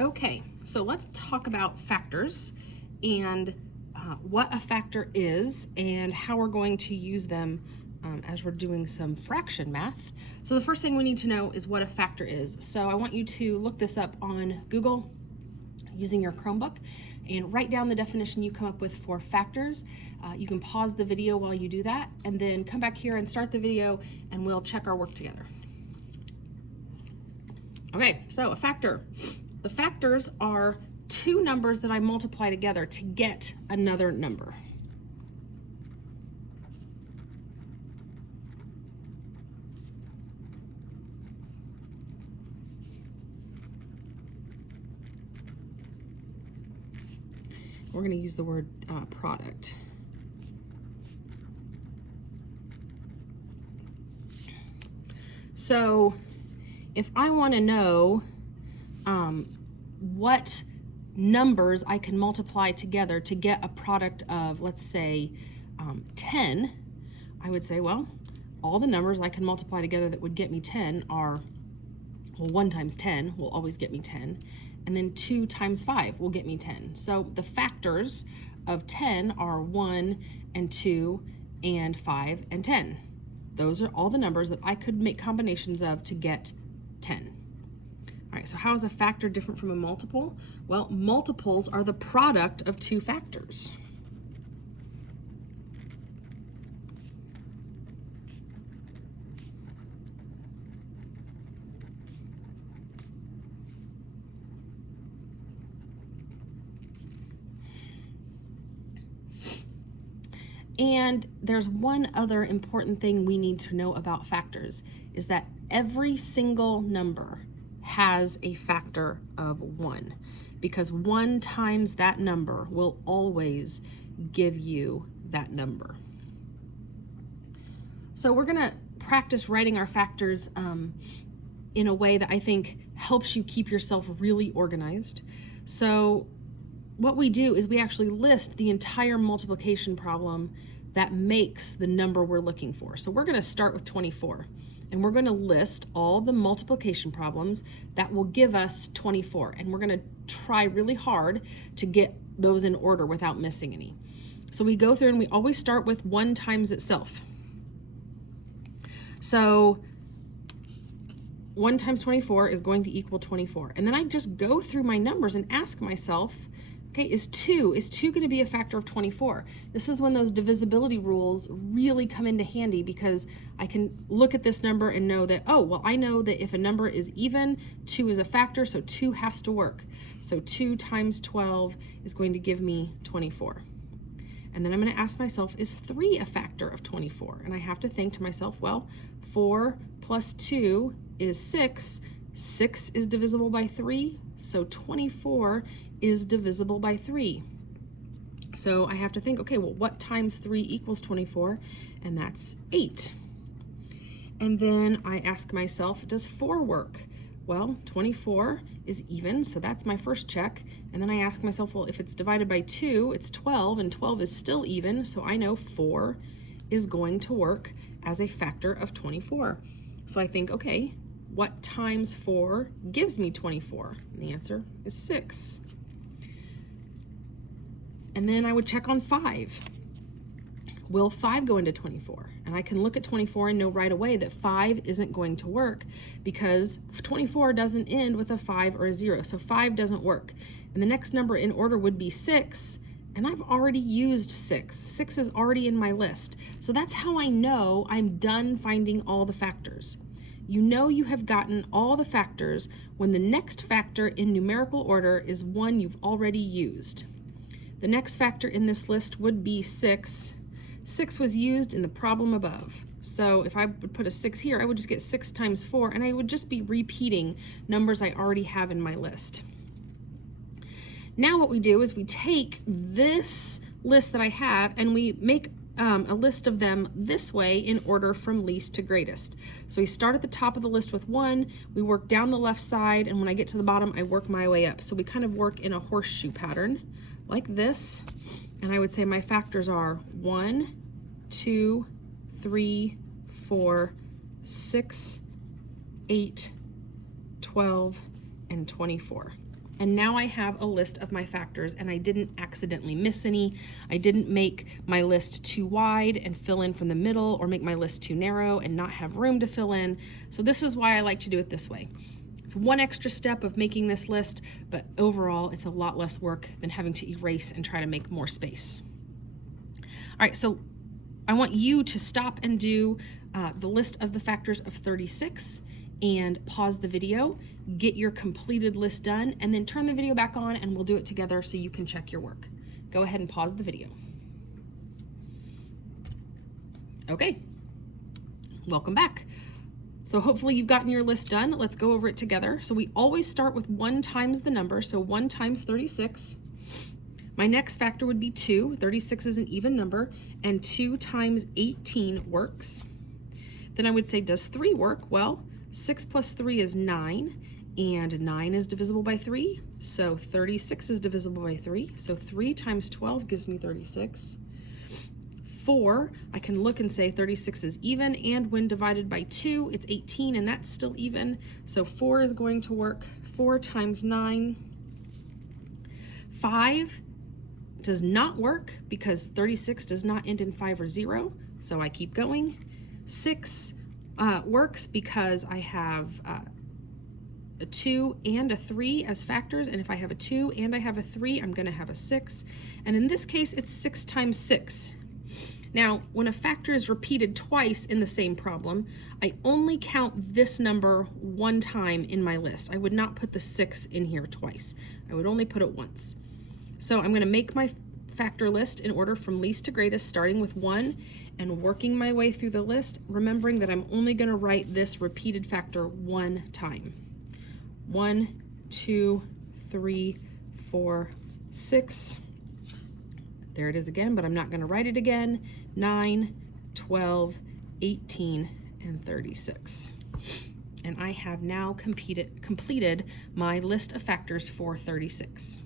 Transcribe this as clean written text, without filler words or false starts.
Okay, so let's talk about factors and what a factor is and how we're going to use them as we're doing some fraction math. So the first thing we need to know is what a factor is. So I want you to look this up on Google using your Chromebook and write down the definition you come up with for factors. You can pause the video while you do that and then come back here and start the video and we'll check our work together. Okay, so a factor. The factors are two numbers that I multiply together to get another number. We're going to use the word product. So if I want to know what numbers I can multiply together to get a product of, let's say, 10, I would say, well, all the numbers I can multiply together that would get me 10 are, well, 1 times 10 will always get me 10, and then 2 times 5 will get me 10. So the factors of 10 are 1 and 2 and 5 and 10. Those are all the numbers that I could make combinations of to get 10. All right, so how is a factor different from a multiple? Well, multiples are the product of two factors. And there's one other important thing we need to know about factors, is that every single number has a factor of 1, because 1 times that number will always give you that number. So we're going to practice writing our factors in a way that I think helps you keep yourself really organized. So what we do is we actually list the entire multiplication problem that makes the number we're looking for. So we're going to start with 24, and we're going to list all the multiplication problems that will give us 24, and we're going to try really hard to get those in order without missing any. So we go through and we always start with 1 times itself. So 1 times 24 is going to equal 24. And then I just go through my numbers and ask myself, okay, is 2 going to be a factor of 24? This is when those divisibility rules really come into handy, because I can look at this number and know that, oh, well, I know that if a number is even, 2 is a factor, so 2 has to work. So 2 times 12 is going to give me 24. And then I'm going to ask myself, is 3 a factor of 24? And I have to think to myself, well, 4 plus 2 is 6. 6 is divisible by 3, so 24 is divisible by 3. So I have to think, okay, well, what times 3 equals 24? And that's 8. And then I ask myself, does 4 work? Well, 24 is even, so that's my first check. And then I ask myself, well, if it's divided by 2, it's 12, and 12 is still even, so I know 4 is going to work as a factor of 24. So I think, okay, what times 4 gives me 24? And the answer is 6. And then I would check on 5. Will 5 go into 24? And I can look at 24 and know right away that 5 isn't going to work, because 24 doesn't end with a 5 or a 0, so 5 doesn't work. And the next number in order would be 6, and I've already used 6. 6 is already in my list. So that's how I know I'm done finding all the factors. You know you have gotten all the factors when the next factor in numerical order is one you've already used. The next factor in this list would be 6. 6 was used in the problem above. So if I would put a 6 here, I would just get 6 times 4, and I would just be repeating numbers I already have in my list. Now what we do is we take this list that I have and we make a list of them this way in order from least to greatest. So we start at the top of the list with 1, we work down the left side, and when I get to the bottom, I work my way up. So we kind of work in a horseshoe pattern like this, and I would say my factors are 1, 2, 3, 4, 6, 8, 12, and 24. And now I have a list of my factors, and I didn't accidentally miss any. I didn't make my list too wide and fill in from the middle, or make my list too narrow and not have room to fill in. So this is why I like to do it this way. It's one extra step of making this list, but overall it's a lot less work than having to erase and try to make more space. All right, so I want you to stop and do the list of the factors of 36 and pause the video, get your completed list done, and then turn the video back on and we'll do it together so you can check your work. Go ahead and pause the video. Okay, welcome back. So hopefully you've gotten your list done. Let's go over it together. So we always start with 1 times the number, so 1 times 36. My next factor would be 2. 36 is an even number, and 2 times 18 works. Then I would say, does 3 work? Well, 6 plus 3 is 9, and 9 is divisible by 3, so 36 is divisible by 3. So 3 times 12 gives me 36. 4, I can look and say 36 is even, and when divided by 2, it's 18, and that's still even. So 4 is going to work. 4 times 9. 5 does not work because 36 does not end in 5 or 0, so I keep going. 6 works because I have a 2 and a 3 as factors, and if I have a 2 and I have a 3, I'm going to have a 6. And in this case, it's 6 times 6. Now, when a factor is repeated twice in the same problem, I only count this number one time in my list. I would not put the 6 in here twice. I would only put it once. So I'm going to make my factor list in order from least to greatest, starting with 1 and working my way through the list, remembering that I'm only going to write this repeated factor one time. 1, 2, 3, 4, 6. There it is again, but I'm not going to write it again. 9, 12, 18, and 36. And I have now completed my list of factors for 36.